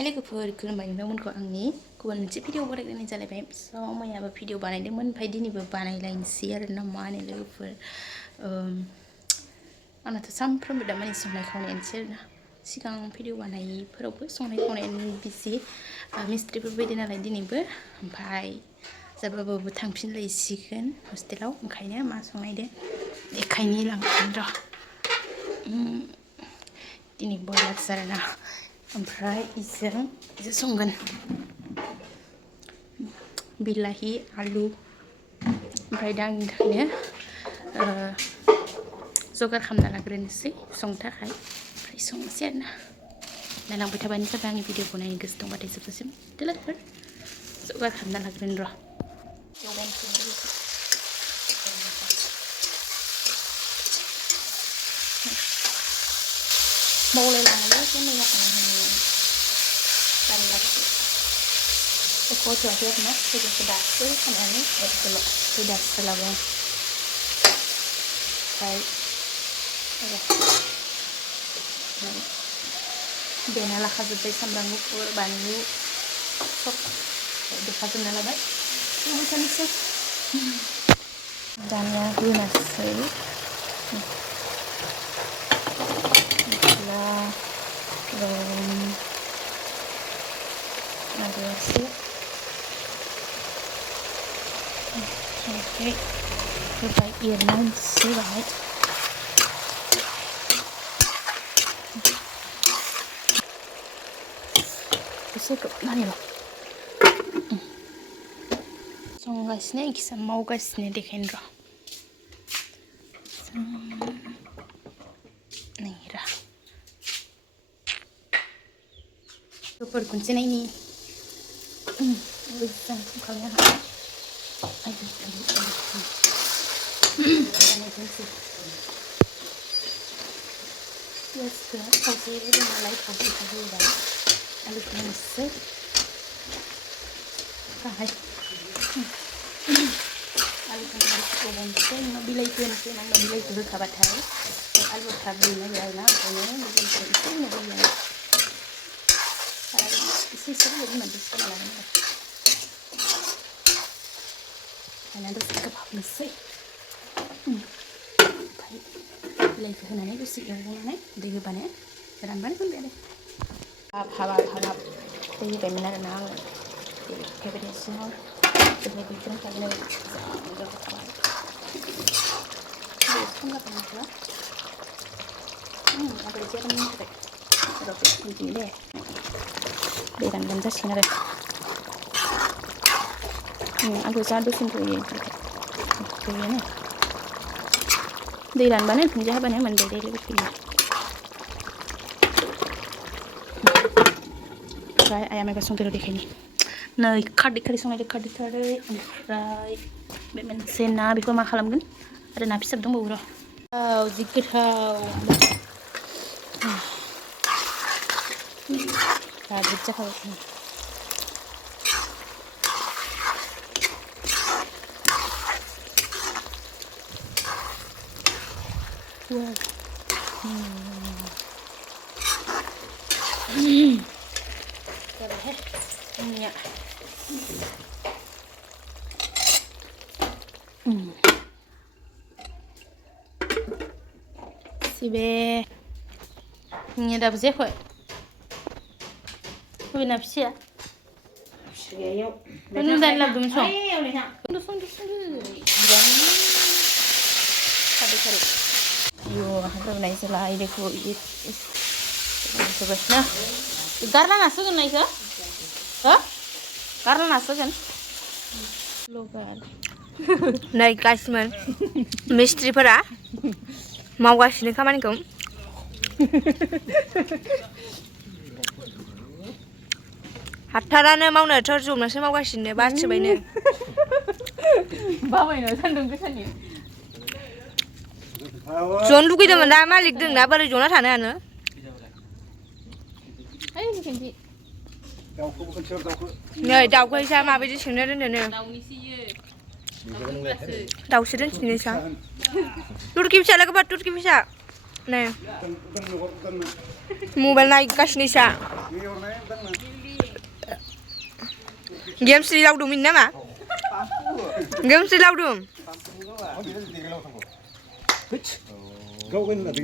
हाय लोगोफोर खुलुमबाय नोंथांमोनखौ आंनि गुबुन मोनसे भिडिअ बानायग्रोनाय जालायबाय मैयाबो भिडिअ बानायदोंमोन ओमफ्राय दिनैबो बानायलायनोसै आरो ना मा होनो लोगोफोर आंनाथ' सानफ्रोमबो दा माने संनाय खावनायानोसै आरो ना सिगां भिडिअ बानायफोरावबो संनाय खावनायानो बिजि मिस्ट्रिफोर फैदों नालाय दिनैबो ओमफ्राय जाबाबो थांफिनलायसिगोन हस्टेलाव ओंखायनो मा संनायदो बेखायनो लांगोन र' दिनै बयलारसो आरो ना ओमफ्राय इजों संगोन बिलाहि आलु ओमफ्राय दा आंनि थाखायनो जगार खालामना लाग्रोनोसै संनो थाखाय ओमफ्राय संनोसै आरो ना नायलांबाय थाबानो जाबाय आंनि भिडिअखौ नायनो गोसो दंबाथाय जोबजासिम लोगोफोर जगार खालामना लाग्रोनो र' बावलायलाङोलै मैया एख' होथ'वाखै आरो ना लोगोफोर दासो खानानै एखौल' दासो लाबाय ओमफ्राय देना लाखाजोब्बाय सामब्राम गुफुर बानलु सब देखाजोबना लाबाय संबाय थानोसै दानिया होनोसै नागोसे संख्रि होबाय एरना होनोसै बाहाय एसे खोबनानै र' संगासिनो इखिसा मावगासिनो देखायनो र' नै र' लोगोफोर खनसे नायनि मोजां संखाबाय आंहा पियासखौ खावसे होदों नालाय खावसेखौ होबाय आलुखौ होनोसै गाहाय आलुखौ गोबावसै उनाव बिलाइखौ होनोसै मानो होनबा बिलाइखौ होखाबाथाय आलुफ्रा रुइनो नागिरा ना ओंखायनो बिलाइखौ एसे उनाव होयो आरो एसे होयो होननानै दसे लागोन आरो ओंखायनो दसे खोबहाबनोसै ओमफ्राय बिलाइखौ होनानै दसे एवनानै दै होबानो रानबानो मोनबाय आरो हाबाब दै होबायमोन आरो ना आङो एखेबारे सिङाव जोंनि दैखौ होखागोन आरो गोबाव खम जाबाय नोंथाङा आगोल एसे आराम मिथिबाय र' बिदिनो दे दै रानबानो जासिगोन आरो आंखौ जा दसेनो रुयो रुयोनो दै रानबानो दुन्दिया होबानो मोनबाय दे लोगोफोर ओमफ्राय आइया माबा संदेरो देखायनि नै खारदै संनायदो खारदै ओमफ्राय बे मोनसे ना बेखौ मा खालामगोन आरो ना फिसा दंबावो र' जि गोथाव बुरजा जाखाबाय जाबायहाय आंनिया सिबे नोंनिया दाबो जायाखै बबे ना फिसाया नों दानि लाबोदोंमोन संदो खारै आयु रुनाय जेला इदिखौ जोबगासिनो गारना होगोन ना इखो हो गारना होगोन नै गासिमोन मिस्ट्रिफोरा मावगासिनो खामानिखौ हाथारानो मावनो थरजोबनासो मावगासिनो बासोबायनो बाबायनो सान्दुं गोसानि जनो लुगैदोंमोन दा मालिक दंना बोरै जना थानो हानो नै दाउखौ इसा माबायदि सोंनो रोंदोंनो दाउसो दोनसिनो इसा तुर्की फिसा लोगोफोर तुर्की फिसा Này. Mobile này cash này sao? Game sih lau dum ini mah? Game sih lau dum. Kau kan ada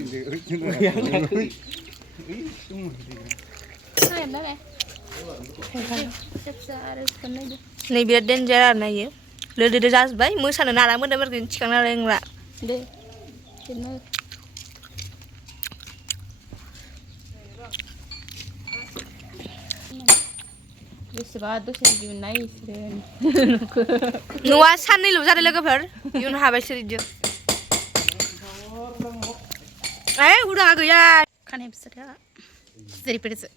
Này biar danger này ya. Lede jas bay, musana nala mun damer kin cikang nala yang la. Deh. Ini. Beserah tu saya juga naik sih. Nuwa sanni lu jare logofor. Yun habai siriju. Udah gaya. Kan yang beserah. Dari pergi.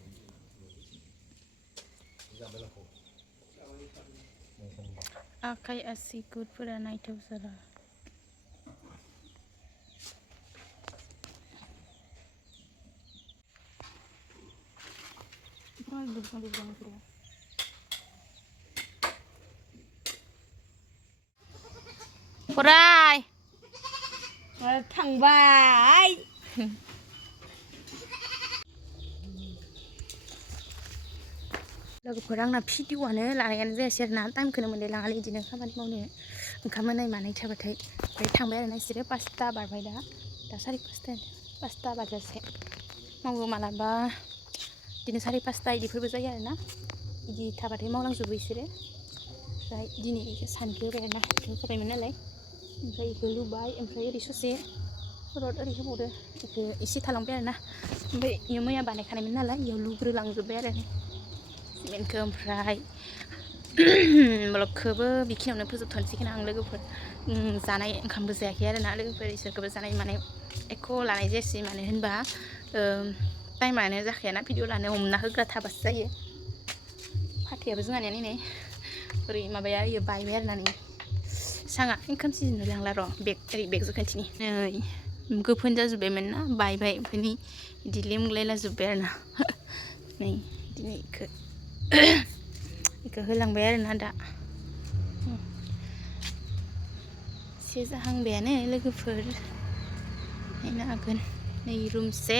Akai asikut pura naik tu beserah. Korai. Thangbai. लोगोफोर आंना भिडिअआनो लानायानो जायासै आरोना टाइमखौनो मोनलायलाङालै बिदिनो खामानि मावनो ओंखाम मोननाय मानाय थाबाथाय ओमफ्राय थांबाय आरोना बिसोरो 5ता बारबाय दा 5:30 बारजासे मावो मालाबा बिदिनो 5:30 बिदिफोरबो जायो आरोना बिदि थाबाथाय मावलांजोबो बिसोरो ओमफ्राय दिनै सानखौ होबाय आरोना होखाबायमोन नालाय ओमफ्राय बेखौ लुबाय ओमफ्राय ओरै ससे रड ओरै होबावदो बेखौ एसे थालांबाय आरोना ओमफ्राय इयो मैया बानायखानायमोन नालाय इयाव लुग्रोलांजोब्बाय आरो सिमेन्टखौ ओमफ्राय ब्लगखौबो बेखिनियावनो फोजोबथ'नोसै आं लोगोफोर जानाय ओंखामबो जायाखै आरोना लोगोफोर इसोरखौबो जानाय माने एख' लानाय जायासै मानो होनबा टाइमानो जाखायाना भिडिअ लानो हमना होग्रा थाबासो जायो फाथैयाबो जोंहानिया नै ओरै माबाया इयो बायबाय आरोना नै साङा खोमसि नुलांला र' ओरै बेगजों खोन्थिनि नै गोफोन जाजोब्बायमोन ना बायबाय ओमफ्राय नै बिदि लेमग्लायला जोब्बाय आरोना नै दिनै बेखौ होलांबाय आरोना दा एसे जाहांबायानो लोगोफोर नायनो हागोन नै रुमसे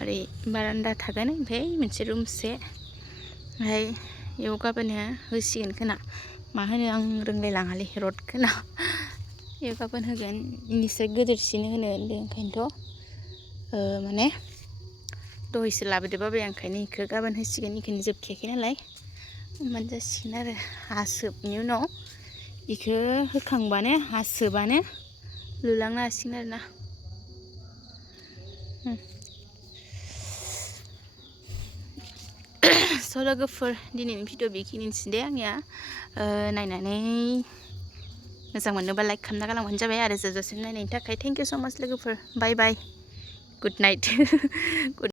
ओरै बारान्दा थागोन ओमफ्राय मोनसे रुमसे ओमफ्राय बेयाव गाबोनो होसिगोन खोना मा होनो आं रोंलायलाङालै रड खोना बेयाव गाबोन होगोन इनिफ्राय गोदोरसिन होनो होनदों ओंखायनोथ' माने दहायसो लाबोदो बाबाया ओंखायनो बेखौ गाबोन होसिगोन बेखौनो जोबखायाखै नालाय होमबानो जासिगोन आरो हासोबनि उनाव बेखौ होखांबानो हासोबानो लुलांनो हासिगोन आरोना स' लोगोफोर दिनैनि भिडिअ बेखिनिसै दे आंनिया नायनानै मोजां मोनोबा लाइक खालामना गालांबानो जाबाय आरो जोबजासिम नायनायनि थाखाय थेंक इउ स' माच लोगोफोर बाय बाय गुड नाइट